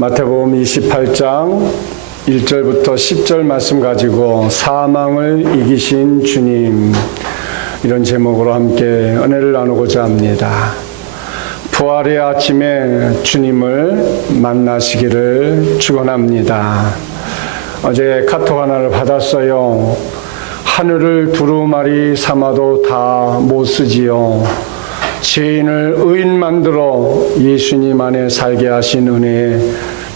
마태복음 28장 1절부터 10절 말씀 가지고 사망을 이기신 주님, 이런 제목으로 함께 은혜를 나누고자 합니다. 부활의 아침에 주님을 만나시기를 축원합니다. 어제 카톡 하나를 받았어요. 하늘을 두루마리 삼아도 다 못 쓰지요. 죄인을 의인 만들어 예수님 안에 살게 하신 은혜에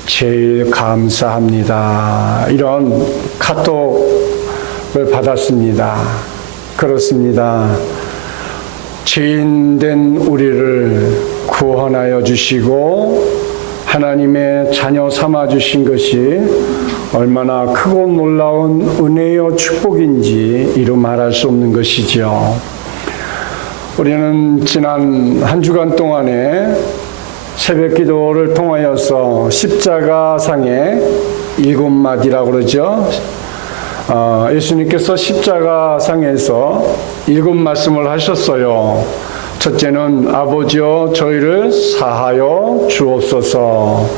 제일 감사합니다. 이런 카톡을 받았습니다. 그렇습니다. 죄인 된 우리를 구원하여 주시고 하나님의 자녀 삼아 주신 것이 얼마나 크고 놀라운 은혜요 축복인지 이루 말할 수 없는 것이죠. 우리는 지난 한 주간 동안에 새벽 기도를 통하여서 십자가상의 7마디라고 그러죠. 예수님께서 십자가상에서 7말씀을 하셨어요. 첫째는 아버지여 저희를 사하여 주옵소서.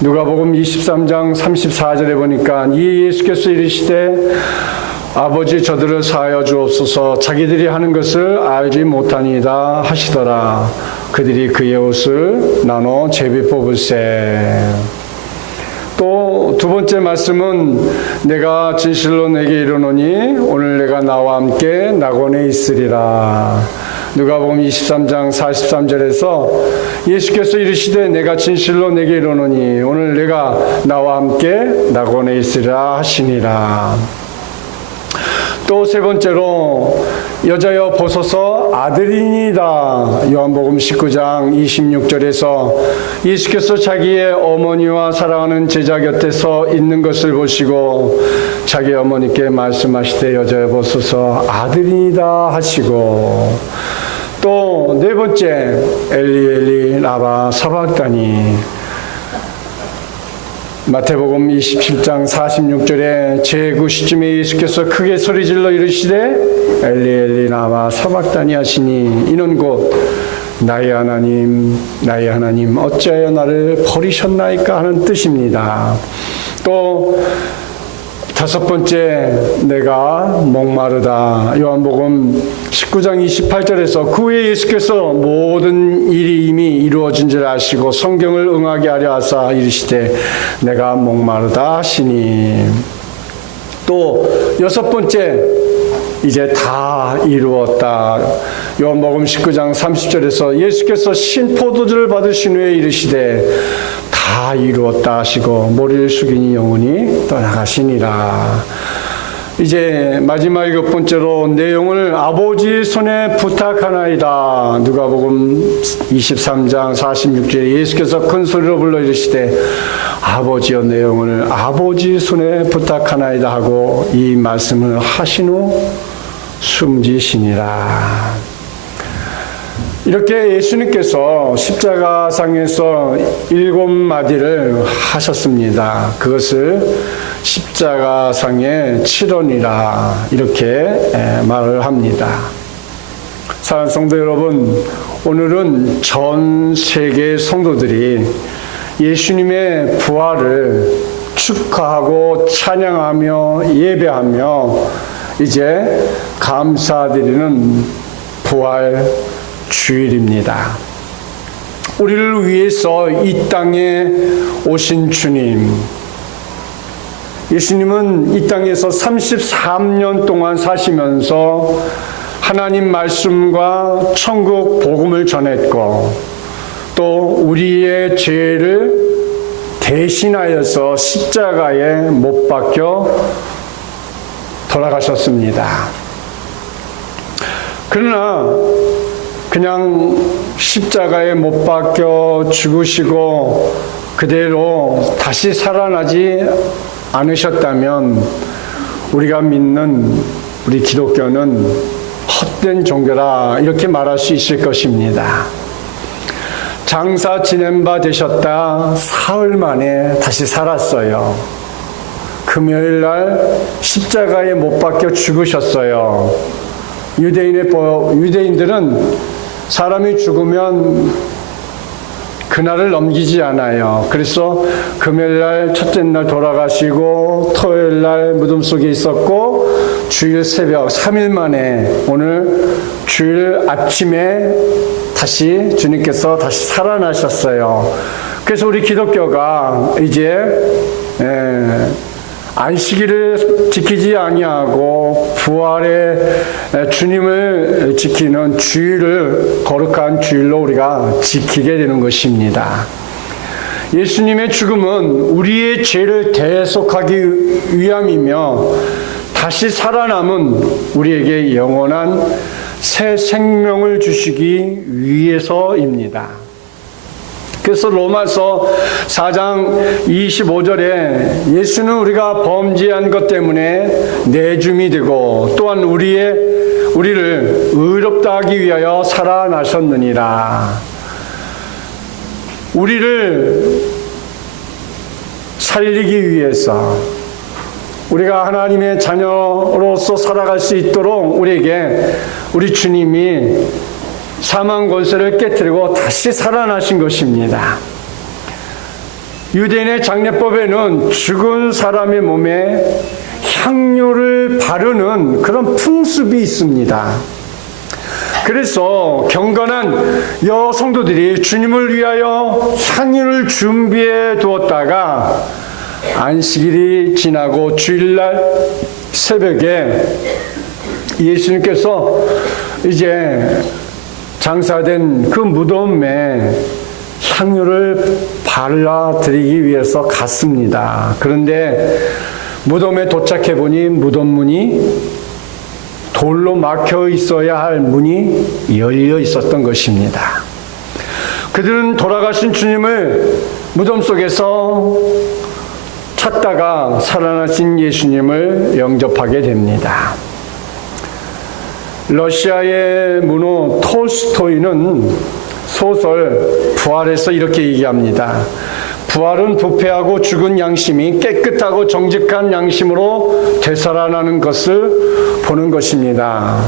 누가복음 23장 34절에 보니까 이 예수께서 이르시되 아버지 저들을 사하여 주옵소서. 자기들이 하는 것을 알지 못하니이다 하시더라. 그들이 그의 옷을 나눠 제비 뽑으세. 또 두 번째 말씀은 내가 진실로 내게 이르노니 오늘 내가 나와 함께 낙원에 있으리라. 누가복음 23장 43절에서 예수께서 이르시되 내가 진실로 내게 이르노니 오늘 내가 나와 함께 낙원에 있으리라 하시니라. 또 세 번째로 여자여 보소서 아들이니이다. 요한복음 19장 26절에서 예수께서 자기의 어머니와 사랑하는 제자 곁에서 있는 것을 보시고 자기 어머니께 말씀하시되 여자여 보소서 아들이니이다 하시고, 또 네 번째 엘리 엘리 라마 사박다니. 마태복음 27장 46절에 제9시쯤에 예수께서 크게 소리질러 이르시되 엘리 엘리 라마 사박다니 하시니 이는 곧 나의 하나님 어찌하여 나를 버리셨나이까 하는 뜻입니다. 또 다섯 번째 내가 목마르다. 요한복음 19장 28절에서 그 후에 예수께서 모든 일이 이미 이루어진 줄 아시고 성경을 응하게 하려 하사 이르시되 내가 목마르다 하시니. 또 여섯 번째 이제 다 이루었다. 요한복음 19장 30절에서 예수께서 신포도주를 받으신 후에 이르시되 다 이루었다 하시고 머리를 숙이니 영원히 떠나가시니라. 이제 마지막 7번째로 내용을 아버지 손에 부탁하나이다. 누가복음 23장 46절에 예수께서 큰 소리로 불러 이르시되 아버지여 내용을 아버지 손에 부탁하나이다 하고 이 말씀을 하신 후 숨지시니라. 이렇게 예수님께서 십자가상에서 7마디를 하셨습니다. 그것을 십자가상의 7원이라 이렇게 말을 합니다. 사랑하는 성도 여러분, 오늘은 전 세계 성도들이 예수님의 부활을 축하하고 찬양하며 예배하며 이제 감사드리는 부활 주일입니다. 우리를 위해서 이 땅에 오신 주님, 예수님은 이 땅에서 33년 동안 사시면서 하나님 말씀과 천국 복음을 전했고 또 우리의 죄를 대신하여서 십자가에 못 박혀 돌아가셨습니다. 그러나 그냥 십자가에 못 박혀 죽으시고 그대로 다시 살아나지 않으셨다면 우리가 믿는 우리 기독교는 헛된 종교라 이렇게 말할 수 있을 것입니다. 장사 지낸 바 되셨다 사흘 만에 다시 살았어요. 금요일 날 십자가에 못 박혀 죽으셨어요. 유대인들은 사람이 죽으면 그날을 넘기지 않아요. 그래서 금요일 날 첫째 날 돌아가시고 토요일 날 무덤 속에 있었고 주일 새벽 3일 만에 오늘 주일 아침에 다시 주님께서 다시 살아나셨어요. 그래서 우리 기독교가 이제 안식일을 지키지 아니하고 부활의 주님을 지키는 주일을 거룩한 주일로 우리가 지키게 되는 것입니다. 예수님의 죽음은 우리의 죄를 대속하기 위함이며 다시 살아남은 우리에게 영원한 새 생명을 주시기 위해서입니다. 그래서 로마서 4장 25절에 예수는 우리가 범죄한 것 때문에 내줌이 되고 또한 우리를 의롭다 하기 위하여 살아나셨느니라. 우리를 살리기 위해서 우리가 하나님의 자녀로서 살아갈 수 있도록 우리에게 우리 주님이 사망 권세를 깨뜨리고 다시 살아나신 것입니다. 유대인의 장례법에는 죽은 사람의 몸에 향료를 바르는 그런 풍습이 있습니다. 그래서 경건한 여성도들이 주님을 위하여 향유를 준비해 두었다가 안식일이 지나고 주일날 새벽에 예수님께서 이제 장사된 그 무덤에 향유를 발라드리기 위해서 갔습니다. 그런데 무덤에 도착해 보니 무덤 문이 돌로 막혀 있어야 할 문이 열려 있었던 것입니다. 그들은 돌아가신 주님을 무덤 속에서 찾다가 살아나신 예수님을 영접하게 됩니다. 러시아의 문호 톨스토이는 소설 부활에서 이렇게 얘기합니다. 부활은 부패하고 죽은 양심이 깨끗하고 정직한 양심으로 되살아나는 것을 보는 것입니다.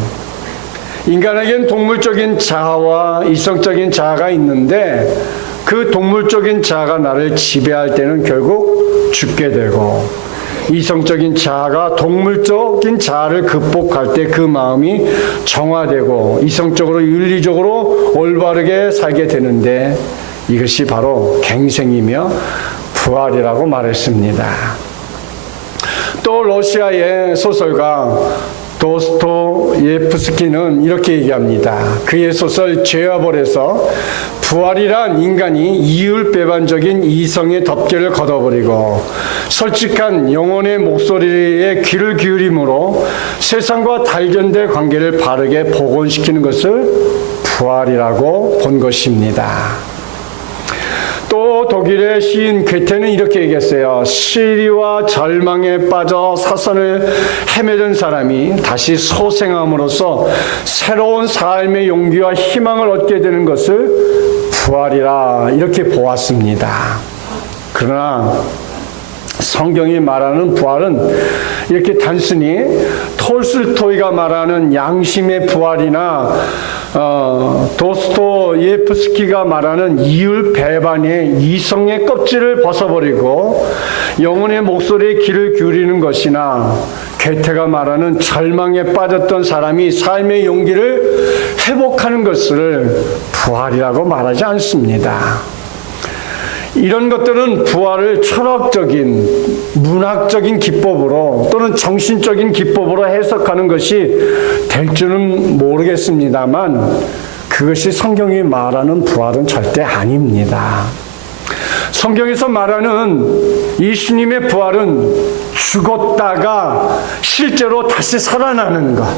인간에겐 동물적인 자아와 이성적인 자아가 있는데 그 동물적인 자아가 나를 지배할 때는 결국 죽게 되고 이성적인 자아가 동물적인 자아를 극복할 때 그 마음이 정화되고 이성적으로 윤리적으로 올바르게 살게 되는데 이것이 바로 갱생이며 부활이라고 말했습니다. 또 러시아의 소설가 도스토예프스키는 이렇게 얘기합니다. 그의 소설 죄와 벌에서 부활이란 인간이 이율배반적인 이성의 덮개를 걷어버리고 솔직한 영혼의 목소리에 귀를 기울임으로 세상과 발견될 관계를 바르게 복원시키는 것을 부활이라고 본 것입니다. 또 독일의 시인 괴테는 이렇게 얘기했어요. 시리와 절망에 빠져 사선을 헤매던 사람이 다시 소생함으로써 새로운 삶의 용기와 희망을 얻게 되는 것을 부활이라 이렇게 보았습니다. 그러나 성경이 말하는 부활은 이렇게 단순히 톨스토이가 말하는 양심의 부활이나 도스토예프스키가 말하는 이율 배반의 이성의 껍질을 벗어버리고 영혼의 목소리에 귀를 기울이는 것이나 괴테가 말하는 절망에 빠졌던 사람이 삶의 용기를 회복하는 것을 부활이라고 말하지 않습니다. 이런 것들은 부활을 철학적인, 문학적인 기법으로 또는 정신적인 기법으로 해석하는 것이 될 줄은 모르겠습니다만 그것이 성경이 말하는 부활은 절대 아닙니다. 성경에서 말하는 예수님의 부활은 죽었다가 실제로 다시 살아나는 것.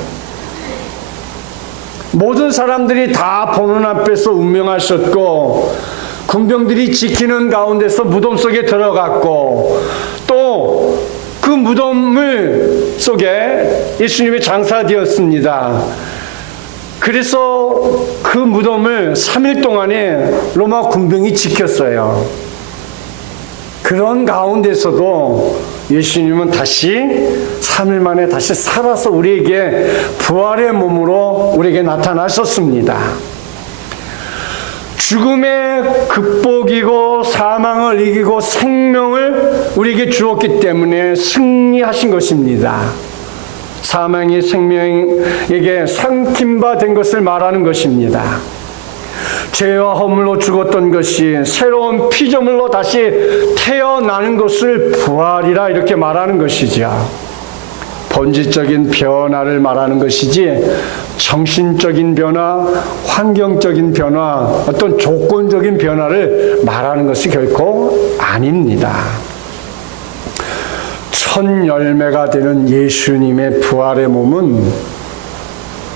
모든 사람들이 다 보는 앞에서 운명하셨고 군병들이 지키는 가운데서 무덤 속에 들어갔고 또 그 무덤 속에 예수님이 장사되었습니다. 그래서 그 무덤을 3일 동안에 로마 군병이 지켰어요. 그런 가운데서도 예수님은 다시 3일 만에 다시 살아서 우리에게 부활의 몸으로 우리에게 나타나셨습니다. 죽음의 극복이고 사망을 이기고 생명을 우리에게 주었기 때문에 승리하신 것입니다. 사망이 생명에게 삼킨 바 된 것을 말하는 것입니다. 죄와 허물로 죽었던 것이 새로운 피조물로 다시 태어나는 것을 부활이라 이렇게 말하는 것이죠. 본질적인 변화를 말하는 것이지 정신적인 변화, 환경적인 변화, 어떤 조건적인 변화를 말하는 것이 결코 아닙니다. 첫 열매가 되는 예수님의 부활의 몸은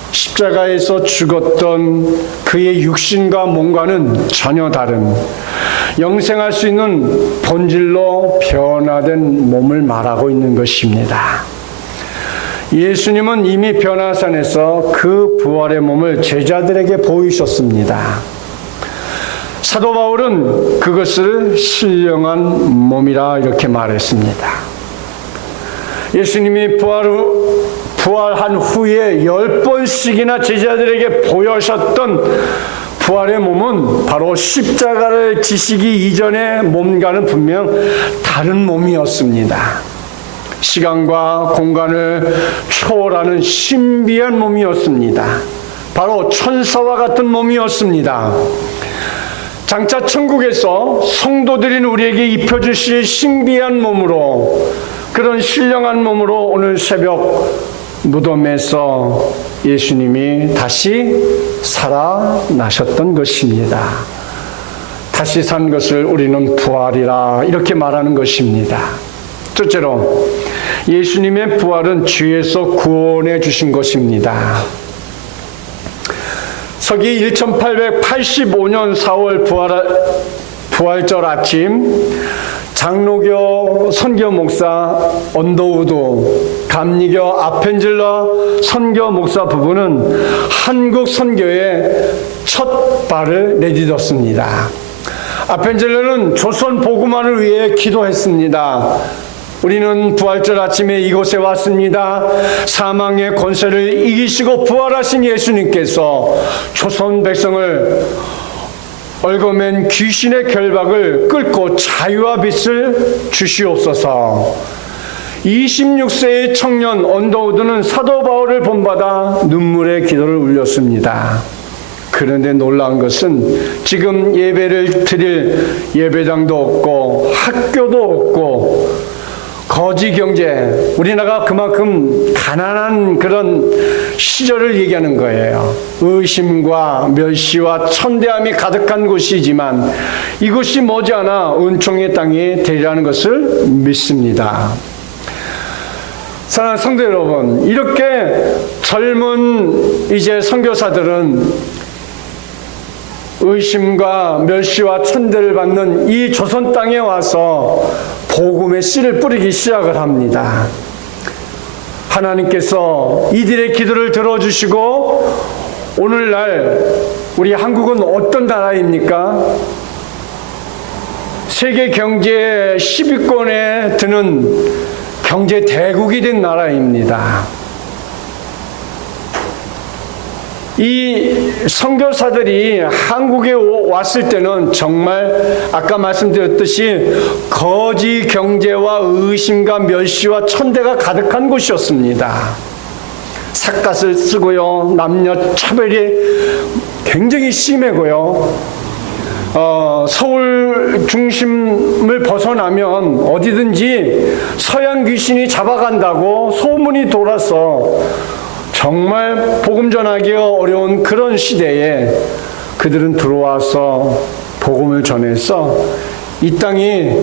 십자가에서 죽었던 그의 육신과 몸과는 전혀 다른 영생할 수 있는 본질로 변화된 몸을 말하고 있는 것입니다. 예수님은 이미 변화산에서 그 부활의 몸을 제자들에게 보이셨습니다. 사도 바울은 그것을 신령한 몸이라 이렇게 말했습니다. 예수님이 부활한 후에 10번씩이나 제자들에게 보여셨던 부활의 몸은 바로 십자가를 지시기 이전의 몸과는 분명 다른 몸이었습니다. 시간과 공간을 초월하는 신비한 몸이었습니다. 바로 천사와 같은 몸이었습니다. 장차 천국에서 성도들인 우리에게 입혀주실 신비한 몸으로, 그런 신령한 몸으로 오늘 새벽 무덤에서 예수님이 다시 살아나셨던 것입니다. 다시 산 것을 우리는 부활이라 이렇게 말하는 것입니다. 첫째로 예수님의 부활은 죄에서 구원해 주신 것입니다. 서기 1885년 4월 부활절 아침, 장로교 선교 목사 언더우드, 감리교 아펜젤러 선교 목사 부부는 한국 선교에 첫 발을 내딛었습니다. 아펜젤러는 조선 복음화를 위해 기도했습니다. 우리는 부활절 아침에 이곳에 왔습니다. 사망의 권세를 이기시고 부활하신 예수님께서 조선 백성을 얽어맨 귀신의 결박을 끊고 자유와 빛을 주시옵소서. 26세의 청년 언더우드는 사도 바울을 본받아 눈물의 기도를 울렸습니다. 그런데 놀라운 것은 지금 예배를 드릴 예배당도 없고 학교도 없고 거지 경제, 우리나라가 그만큼 가난한 그런 시절을 얘기하는 거예요. 의심과 멸시와 천대함이 가득한 곳이지만 이곳이 머지않아 은총의 땅이 되리라는 것을 믿습니다. 사랑하는 성도 여러분, 이렇게 젊은 이제 선교사들은 의심과 멸시와 천대를 받는 이 조선 땅에 와서 복음의 씨를 뿌리기 시작을 합니다. 하나님께서 이들의 기도를 들어주시고 오늘날 우리 한국은 어떤 나라입니까? 세계 경제 10위권에 드는 경제 대국이 된 나라입니다. 이 선교사들이 한국에 왔을 때는 정말 아까 말씀드렸듯이 거지 경제와 의심과 멸시와 천대가 가득한 곳이었습니다. 삿갓을 쓰고요, 남녀 차별이 굉장히 심하고요. 서울 중심을 벗어나면 어디든지 서양 귀신이 잡아간다고 소문이 돌아서 정말 복음 전하기가 어려운 그런 시대에 그들은 들어와서 복음을 전해서 이 땅이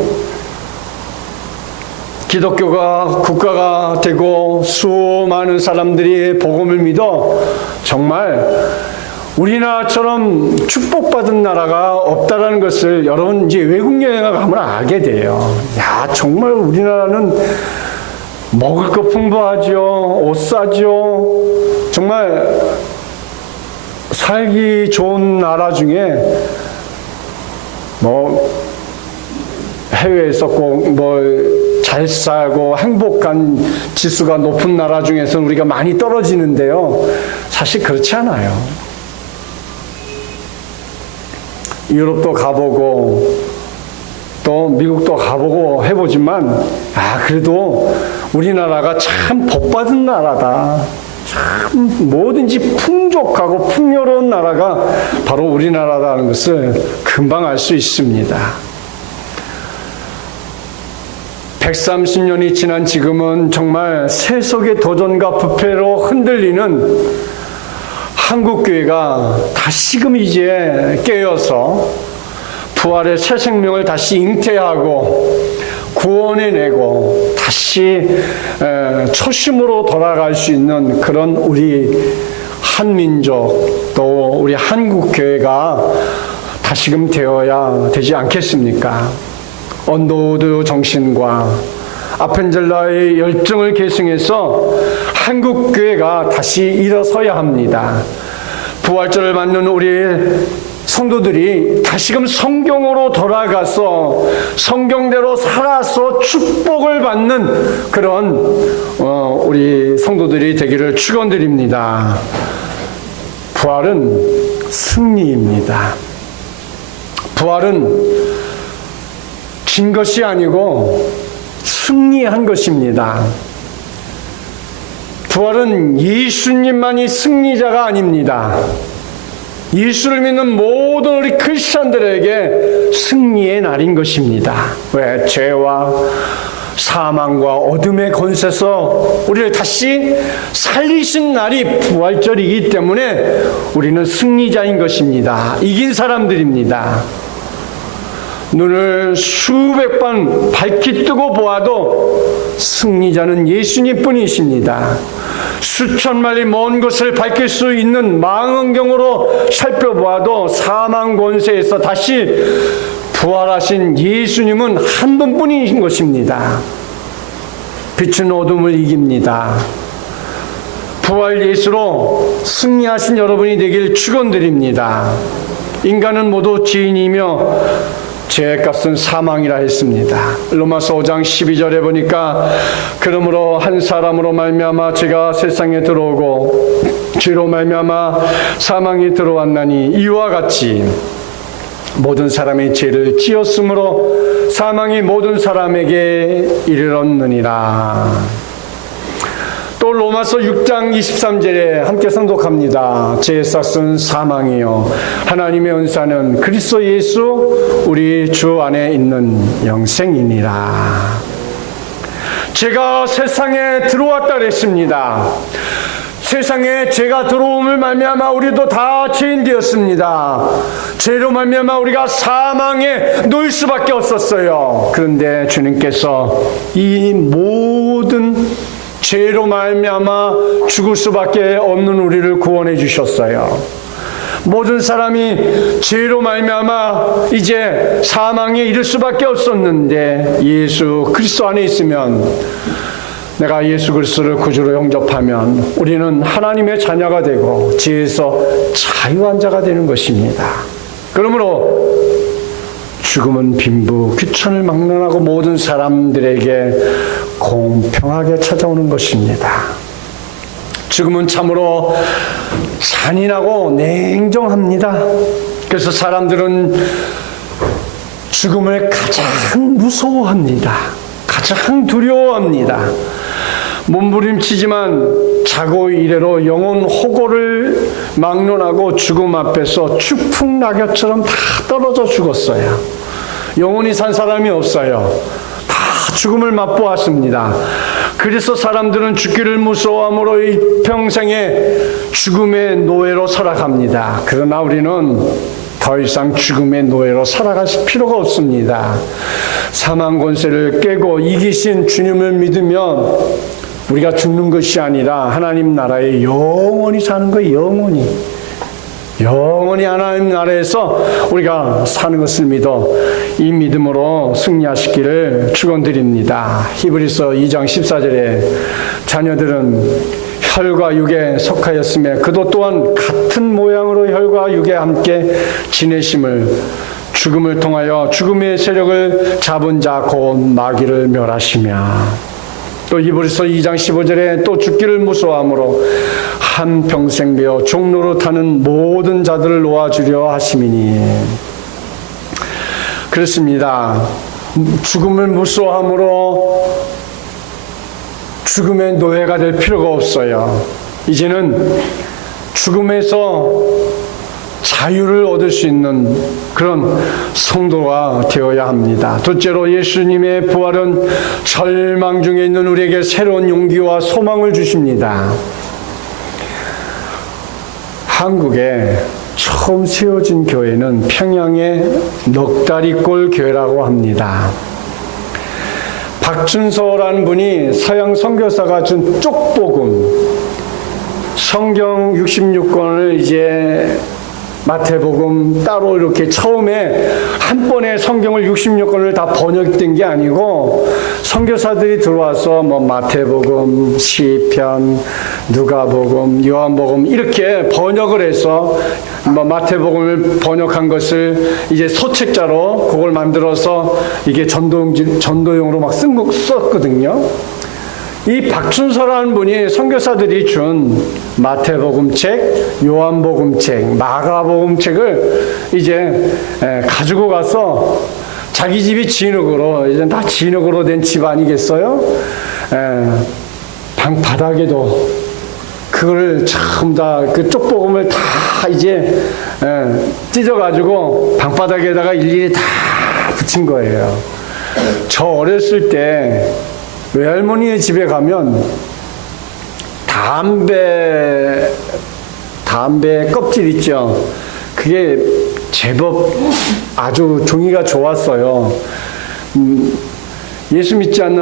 기독교가 국가가 되고 수많은 사람들이 복음을 믿어 정말 우리나라처럼 축복받은 나라가 없다라는 것을 여러분 이제 외국 여행을 가면 알게 돼요. 야, 정말 우리나라는 먹을 거 풍부하죠. 옷 싸죠. 정말 살기 좋은 나라 중에 해외에서 꼭 잘 살고 행복한 지수가 높은 나라 중에서는 우리가 많이 떨어지는데요. 사실 그렇지 않아요. 유럽도 가보고 또 미국도 가보고 해보지만 그래도 우리나라가 참 복받은 나라다. 참 뭐든지 풍족하고 풍요로운 나라가 바로 우리나라라는 것을 금방 알 수 있습니다. 130년이 지난 지금은 정말 세속의 도전과 부패로 흔들리는 한국교회가 다시금 이제 깨어서 부활의 새 생명을 다시 잉태하고 구원해내고 다시 초심으로 돌아갈 수 있는 그런 우리 한민족 또 우리 한국교회가 다시금 되어야 되지 않겠습니까? 언더우드 정신과 아펜젤라의 열정을 계승해서 한국교회가 다시 일어서야 합니다. 부활절을 맞는 우리 성도들이 다시금 성경으로 돌아가서 성경대로 살아서 축복을 받는 그런 우리 성도들이 되기를 축원드립니다. 부활은 승리입니다. 부활은 진 것이 아니고 승리한 것입니다. 부활은 예수님만이 승리자가 아닙니다. 예수를 믿는 모든 우리 크리스찬들에게 승리의 날인 것입니다. 왜? 죄와 사망과 어둠의 권세에서 우리를 다시 살리신 날이 부활절이기 때문에 우리는 승리자인 것입니다. 이긴 사람들입니다. 눈을 수백 번 밝히 뜨고 보아도 승리자는 예수님 뿐이십니다. 수천 마리 먼 곳을 밝힐 수 있는 망원경으로 살펴보아도 사망 권세에서 다시 부활하신 예수님은 한 분뿐인 것입니다. 빛은 어둠을 이깁니다. 부활 예수로 승리하신 여러분이 되길 축원드립니다. 인간은 모두 죄인이며 죄의 값은 사망이라 했습니다. 로마서 5장 12절에 보니까 그러므로 한 사람으로 말미암아 죄가 세상에 들어오고 죄로 말미암아 사망이 들어왔나니 이와 같이 모든 사람이 죄를 지었으므로 사망이 모든 사람에게 이르렀느니라. 또 로마서 6장 23절에 함께 선독합니다. 죄의 싹은 사망이요 하나님의 은사는 그리스도 예수 우리 주 안에 있는 영생이니라. 죄가 세상에 들어왔다 그랬습니다. 세상에 죄가 들어옴을 말미암아 우리도 다 죄인 되었습니다. 죄로 말미암아 우리가 사망에 놓일 수밖에 없었어요. 그런데 주님께서 이 모든 죄로 말미암아 죽을 수밖에 없는 우리를 구원해 주셨어요. 모든 사람이 죄로 말미암아 이제 사망에 이를 수밖에 없었는데 예수 그리스도 안에 있으면 내가 예수 그리스도를 구주로 영접하면 우리는 하나님의 자녀가 되고 죄에서 자유한 자가 되는 것입니다. 그러므로 죽음은 빈부, 귀천을 막론하고 모든 사람들에게 공평하게 찾아오는 것입니다. 죽음은 참으로 잔인하고 냉정합니다. 그래서 사람들은 죽음을 가장 무서워합니다. 가장 두려워합니다. 몸부림치지만 자고 이래로 영혼 호고를 막론하고 죽음 앞에서 추풍낙엽처럼 다 떨어져 죽었어요. 영원히 산 사람이 없어요. 다 죽음을 맛보았습니다. 그래서 사람들은 죽기를 무서워함으로 이 평생에 죽음의 노예로 살아갑니다. 그러나 우리는 더 이상 죽음의 노예로 살아갈 필요가 없습니다. 사망 권세를 깨고 이기신 주님을 믿으면 우리가 죽는 것이 아니라 하나님 나라에 영원히 사는 거예요. 영원히 하나님 나라에서 우리가 사는 것을 믿어 이 믿음으로 승리하시기를 축원드립니다. 히브리서 2장 14절에 자녀들은 혈과 육에 속하였으며 그도 또한 같은 모양으로 혈과 육에 함께 지내심을 죽음을 통하여 죽음의 세력을 잡은 자 곧 마귀를 멸하시며 또 히브리서 2장 15절에 또 죽기를 무서워함으로 한평생 배어 종로로 타는 모든 자들을 놓아주려 하심이니 그렇습니다. 죽음을 무서워함으로 죽음의 노예가 될 필요가 없어요. 이제는 죽음에서 자유를 얻을 수 있는 그런 성도가 되어야 합니다. 둘째로 예수님의 부활은 절망 중에 있는 우리에게 새로운 용기와 소망을 주십니다. 한국에 처음 세워진 교회는 평양의 넉다리골 교회라고 합니다. 박준서라는 분이 서양 선교사가 준 쪽복음, 성경 66권을 이제 마태복음 따로 이렇게 처음에 한 번에 성경을 66권을 다 번역된 게 아니고 선교사들이 들어와서 뭐 마태복음, 시편, 누가복음, 요한복음 이렇게 번역을 해서 뭐 마태복음을 번역한 것을 이제 소책자로 그걸 만들어서 이게 전도용으로 막 썼거든요. 이 박준서라는 분이 선교사들이 준 마태복음책, 요한복음책, 마가복음책을 이제 가지고 가서 자기 집이 진흙으로, 이제 다 진흙으로 된 집 아니겠어요? 방 바닥에도 그걸 전부 다 그 쪽복음을 다 이제 찢어가지고 방바닥에다가 일일이 다 붙인 거예요. 저 어렸을 때 외할머니의 집에 가면 담배 껍질 있죠. 그게 제법 아주 종이가 좋았어요. 예수 믿지 않는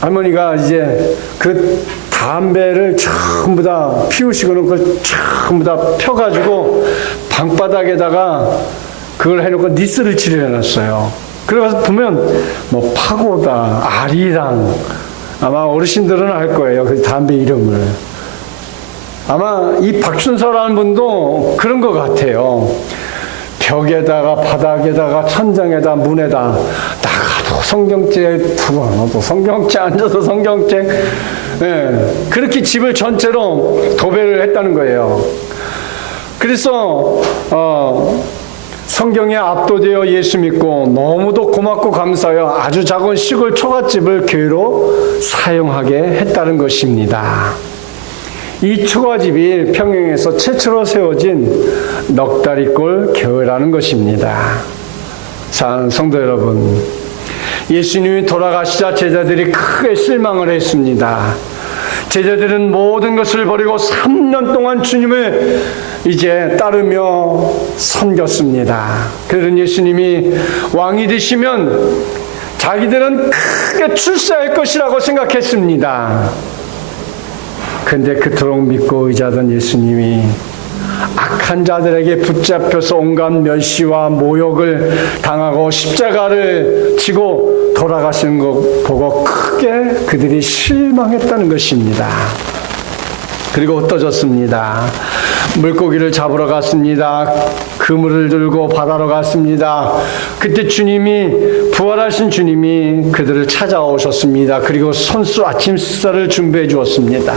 할머니가 이제 그 담배를 전부 다 피우시고는 그걸 전부 다 펴가지고 방바닥에다가 그걸 해놓고 니스를 칠해놨어요. 그래서 보면 뭐 파고다, 아리랑, 아마 어르신들은 알 거예요. 그 담배 이름을. 아마 이 박준서라는 분도 그런 것 같아요. 벽에다가 바닥에다가 천장에다 문에다 나가도 성경책 두고 또 성경책 앉아서 성경책 그렇게 집을 전체로 도배를 했다는 거예요. 그래서 성경에 압도되어 예수 믿고 너무도 고맙고 감사해요. 아주 작은 시골 초가집을 교회로 사용하게 했다는 것입니다. 이 초가집이 평양에서 최초로 세워진 넉다리골 교회라는 것입니다. 사랑하는 성도 여러분, 예수님이 돌아가시자 제자들이 크게 실망을 했습니다. 제자들은 모든 것을 버리고 3년 동안 주님을 이제 따르며 섬겼습니다. 그러던 예수님이 왕이 되시면 자기들은 크게 출세할 것이라고 생각했습니다. 그런데 그토록 믿고 의지하던 예수님이 악한 자들에게 붙잡혀서 온갖 멸시와 모욕을 당하고 십자가를 지고 돌아가시는 것 보고 크게 그들이 실망했다는 것입니다. 그리고 흩어졌습니다. 물고기를 잡으러 갔습니다. 그물을 들고 바다로 갔습니다. 그때 부활하신 주님이 그들을 찾아오셨습니다. 그리고 손수 아침 식사를 준비해 주었습니다.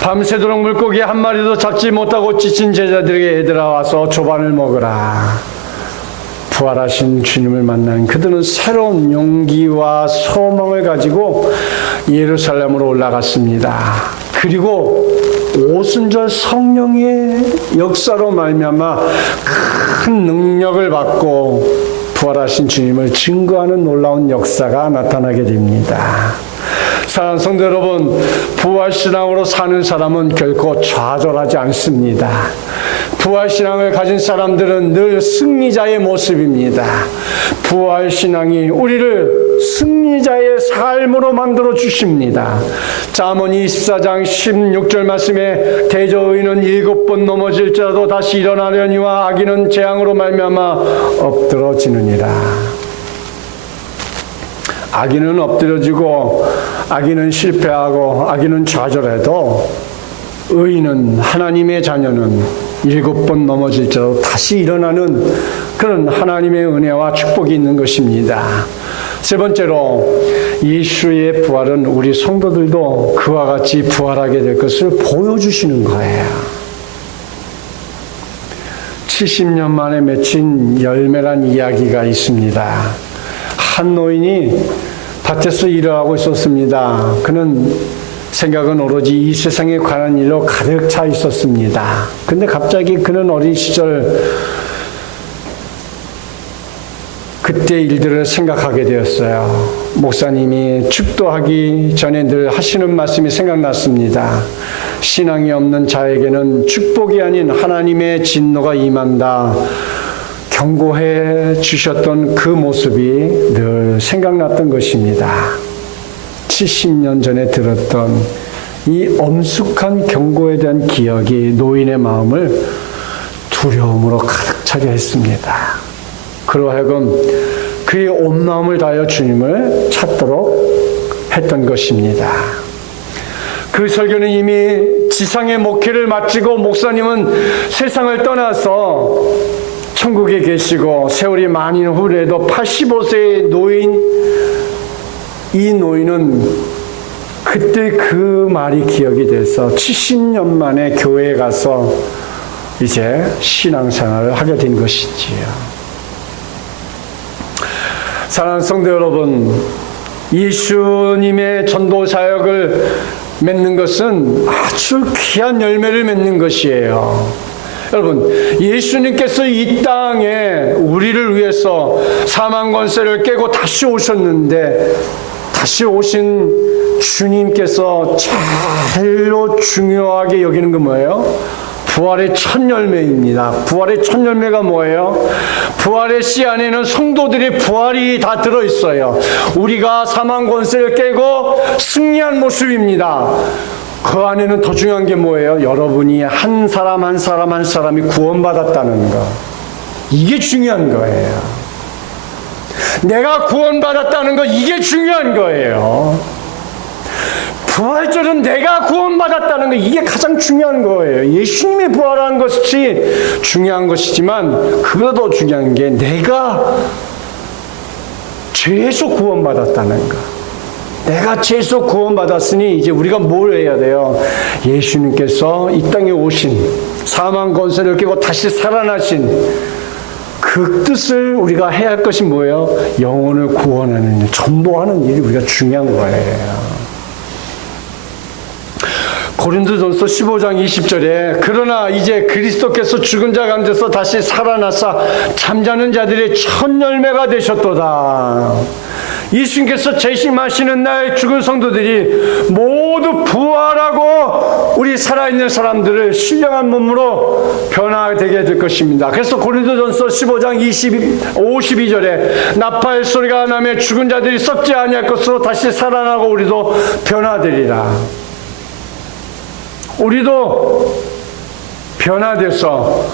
밤새도록 물고기 한 마리도 잡지 못하고 지친 제자들에게 얘들아 와서 조반을 먹으라. 부활하신 주님을 만난 그들은 새로운 용기와 소망을 가지고 예루살렘으로 올라갔습니다. 그리고 오순절 성령의 역사로 말미암아 큰 능력을 받고 부활하신 주님을 증거하는 놀라운 역사가 나타나게 됩니다. 사랑하는 성도 여러분, 부활신앙으로 사는 사람은 결코 좌절하지 않습니다. 부활신앙을 가진 사람들은 늘 승리자의 모습입니다. 부활신앙이 우리를 승리자의 삶으로 만들어 주십니다. 잠언 24장 16절 말씀에 대저의인은 7번 넘어질지라도 다시 일어나려니와 악인은 재앙으로 말미암아 엎드러지느니라. 악인은 엎드려지고 악인은 실패하고 악인은 좌절해도 의인은, 하나님의 자녀는 7번 넘어질지라도 다시 일어나는 그런 하나님의 은혜와 축복이 있는 것입니다. 세 번째로, 예수의 부활은 우리 성도들도 그와 같이 부활하게 될 것을 보여주시는 거예요. 70년 만에 맺힌 열매란 이야기가 있습니다. 한 노인이 밭에서 일을 하고 있었습니다. 그는 생각은 오로지 이 세상에 관한 일로 가득 차 있었습니다. 근데 갑자기 그는 어린 시절 그때 일들을 생각하게 되었어요. 목사님이 축도하기 전에 늘 하시는 말씀이 생각났습니다. 신앙이 없는 자에게는 축복이 아닌 하나님의 진노가 임한다. 경고해 주셨던 그 모습이 늘 생각났던 것입니다. 70년 전에 들었던 이 엄숙한 경고에 대한 기억이 노인의 마음을 두려움으로 가득 차게 했습니다. 그로 하여금 그의 온 마음을 다하여 주님을 찾도록 했던 것입니다. 그 설교는 이미 지상의 목회를 마치고 목사님은 세상을 떠나서 천국에 계시고 세월이 많이 후에도 85세의 이 노인은 그때 그 말이 기억이 돼서 70년 만에 교회에 가서 이제 신앙생활을 하게 된 것이지요. 사랑하는 성도 여러분, 예수님의 전도 사역을 맺는 것은 아주 귀한 열매를 맺는 것이에요. 여러분, 예수님께서 이 땅에 우리를 위해서 사망 권세를 깨고 다시 오셨는데, 다시 오신 주님께서 제일로 중요하게 여기는 건 뭐예요? 부활의 첫 열매입니다. 부활의 첫 열매가 뭐예요? 부활의 씨 안에는 성도들의 부활이 다 들어있어요. 우리가 사망 권세를 깨고 승리한 모습입니다. 그 안에는 더 중요한 게 뭐예요? 여러분이 한 사람 한 사람 한 사람이 구원받았다는 거. 이게 중요한 거예요. 내가 구원받았다는 거, 이게 중요한 거예요. 부활절은 내가 구원받았다는 거, 이게 가장 중요한 거예요. 예수님이 부활한 것이 중요한 것이지만 그보다 더 중요한 게 내가 죄에서 구원받았다는 거. 내가 죄에서 구원받았으니 이제 우리가 뭘 해야 돼요? 예수님께서 이 땅에 오신 사망 권세를 깨고 다시 살아나신 그 뜻을 우리가 해야 할 것이 뭐예요? 영혼을 구원하는 일, 전도하는 일이 우리가 중요한 거예요. 고린도전서 15장 20절에 그러나 이제 그리스도께서 죽은 자 가운데서 다시 살아나사 잠자는 자들의 첫 열매가 되셨도다. 예수님께서 재림하시는 날 죽은 성도들이 모두 부활하고 우리 살아있는 사람들을 신령한 몸으로 변화되게 될 것입니다. 그래서 고린도전서 15장 52절에 나팔 소리가 나며 죽은 자들이 썩지 아니할 것으로 다시 살아나고 우리도 변화되리라. 우리도 변화돼서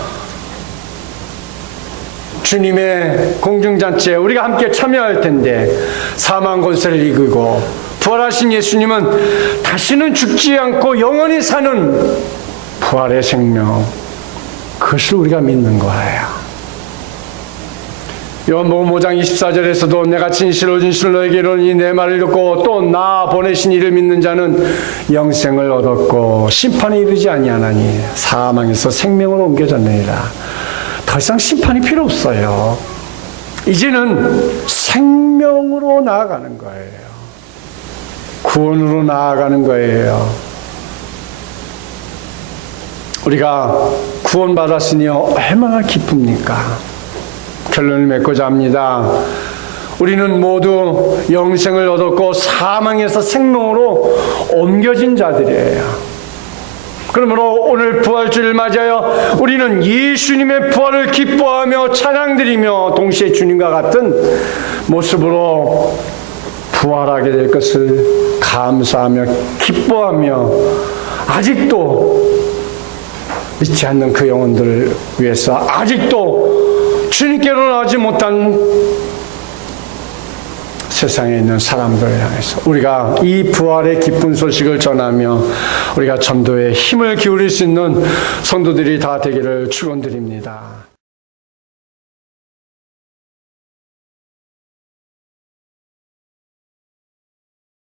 주님의 공중잔치에 우리가 함께 참여할 텐데 사망 권세를 이기고 부활하신 예수님은 다시는 죽지 않고 영원히 사는 부활의 생명, 그것을 우리가 믿는 거예요. 요한복음 5장 24절에서도 내가 진실로 너에게 이르노니 내 말을 듣고 또 나 보내신 이를 믿는 자는 영생을 얻었고 심판에 이르지 아니하나니 사망에서 생명으로 옮겨졌느니라. 더 이상 심판이 필요 없어요. 이제는 생명으로 나아가는 거예요. 구원으로 나아가는 거예요. 우리가 구원받았으니 얼마나 기쁩니까? 결론을 맺고자 합니다. 우리는 모두 영생을 얻었고 사망에서 생명으로 옮겨진 자들이에요. 그러므로 오늘 부활주를 맞이하여 우리는 예수님의 부활을 기뻐하며 찬양드리며 동시에 주님과 같은 모습으로 부활하게 될 것을 감사하며 기뻐하며 아직도 믿지 않는 그 영혼들을 위해서 아직도 주님께로 나오지 못한 세상에 있는 사람들을 향해서 우리가 이 부활의 기쁜 소식을 전하며 우리가 전도에 힘을 기울일 수 있는 성도들이 다 되기를 축원드립니다.